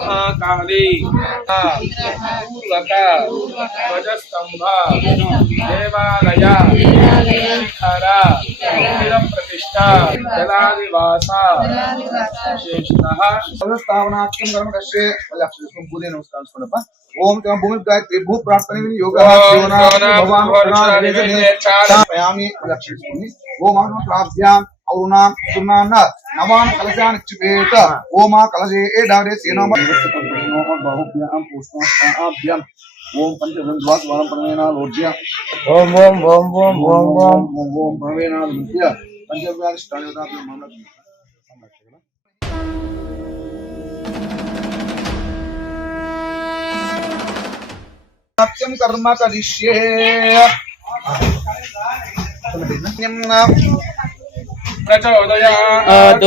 महाकाली मूलका ध्वजस्तंभ देवालय शिखरा मंदिर प्रतिष्ठा जलादिवासा शेषतः स्थापनार्थं कर्म कस्य वयं पूरे नमस्कारं स्मरणपा ओम तम भूमि गायत्री भू प्रार्थने विनि योगः जीवनाः भगवान् भगवान् भगवान् भगवान् भगवान् भगवान् भगवान् भगवान् भगवान् भगवान् भगवान् भगवान् भगवान् అవునాం సున్నాన్న నవాం కలశాన్ చిపేత ఓమా కలశే ఏ డారే సేనామ బాహుభ్యాం పుష్పాభ్యాం ఓం పంచద్వాస్ వారం పరమేనా లోజ్య ఓం ఓం ఓం ఓం ఓం ఓం ఓం ఓం పరమేనా లోజ్య 大家好大家啊。啊都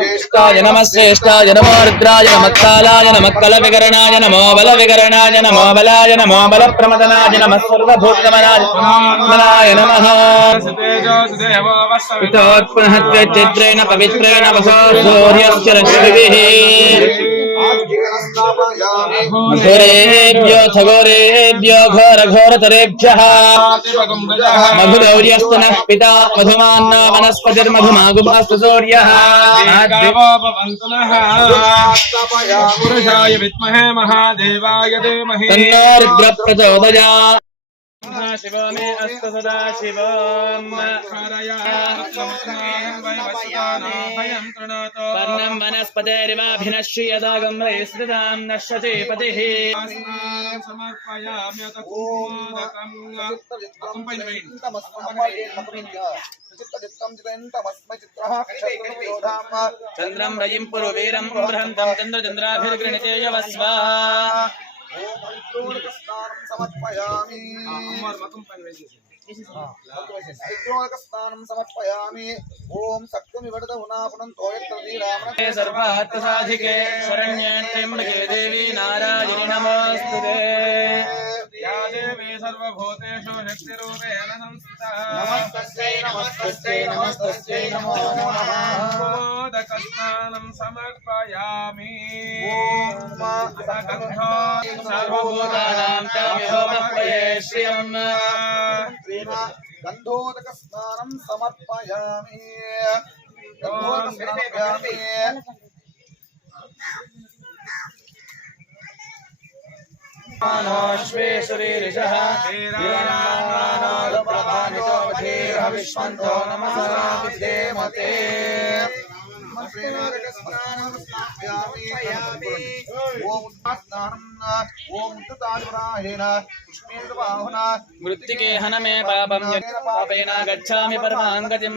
జ్యేష్ఠాయ నమ శ్రేష్ఠాయ నమో రుద్రాయ నమత్కాలాయ నమ కల వికరణాయ నమో బల వికరణాయ నమో బలాయ నమో బల ప్రమదనాయ నమ సర్వభూతమనాయ నమ. చిత్రేణ పవిత్రేణ వసో రశ్మిభిః घोरेभ्योऽथ घोरेभ्यो घोरघोरतरेभ्यः मधुगौर्यस्तनः पिता मधुमान्ना वनस्पतिर्मधुमागुभास्तु सूर्यः पुरुषाय विद्महे महादेवाय धीमहि तन्नो रुद्रप्रचोदया शिव मे अस्तु सदा शिवम् पर्णम् वनस्पतेरिवाभिनश्रियदागम् रयिसृताम् नश्यते पतिः चन्द्रम् रयिम् पुरुवीरम् बृहन्तम् चन्द्रचन्द्राभिर्गृणिते यव स्वाहा సమర్పయామి స్నానం సమర్పయామి ఓం సక్తం వివడత ఉనాపునం తోయత్రీ సర్వార్థ సాధికే శరణ్యే దేవి నారాయణి నమస్తే. या देवी सर्वभूतेषु शक्तिरूपेण संस्थिता नमस्तस्यै नमस्तस्यै नमस्तस्यै नमो नमः समर्पयामि सर्वभूतानां च व्योमपये श्रियम् गन्धोदकस्नानं समर्पयामि गन्धोदकस्नानं श्वेश्वरीरिषः वीरनादप्रभानितो धीरविष्मन्तो नमः मते మృత్తికేహన మే పాపం పాపేన గచ్చామి పరమాంగతిం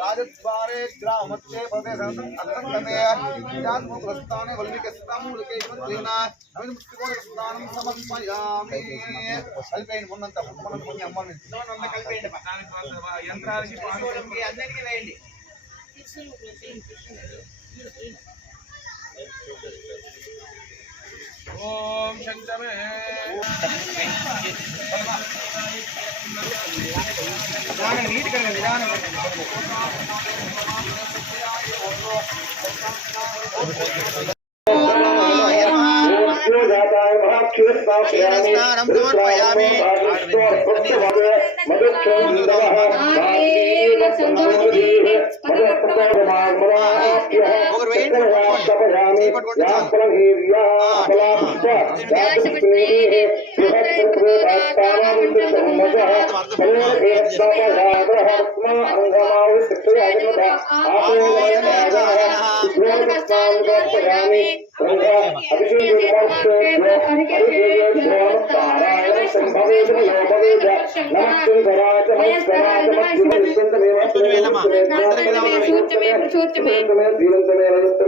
రాజద్వారే గ్రామత్యే ప్రదేశం అలంకమే జాత్మకృస్తానే వల్మికస్తాం మృతికేహన నవిన యంత్రాలకి అందరికీ వేయండి ओम शंकर नीट करने निदान स्नानं समर्पयामि मधुक्षं Yeah. सर्वास्तपयामि यास्पलहेर्यास्पलापुष्पयास्पलहेर्ये बृहत्कृतोदात्तानामिन्द्रसम्मजः सर्वभेदस्तपयाग्रहात्मा अङ्गमाविष्टयाजनः आपोयमानः सुभ्रोमस्तान्तपयामि अभिषेकवाक्योपारायण सम्भवे योगवे नमस्तुराजमस्तराजमस्तुमेव नमस्तुमेव नमस्तुमेव नमस्तुमेव नमस्तुमेव नमस्तुमेव नमस्तुमेव नमस्तुमेव नमस्तुमेव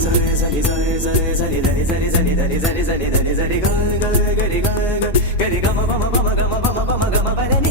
ザリザリザリザリザリザリザリザリザリザリガリガリガリガリガリガリガリガリガマガマガマガマガマガマガマガレガ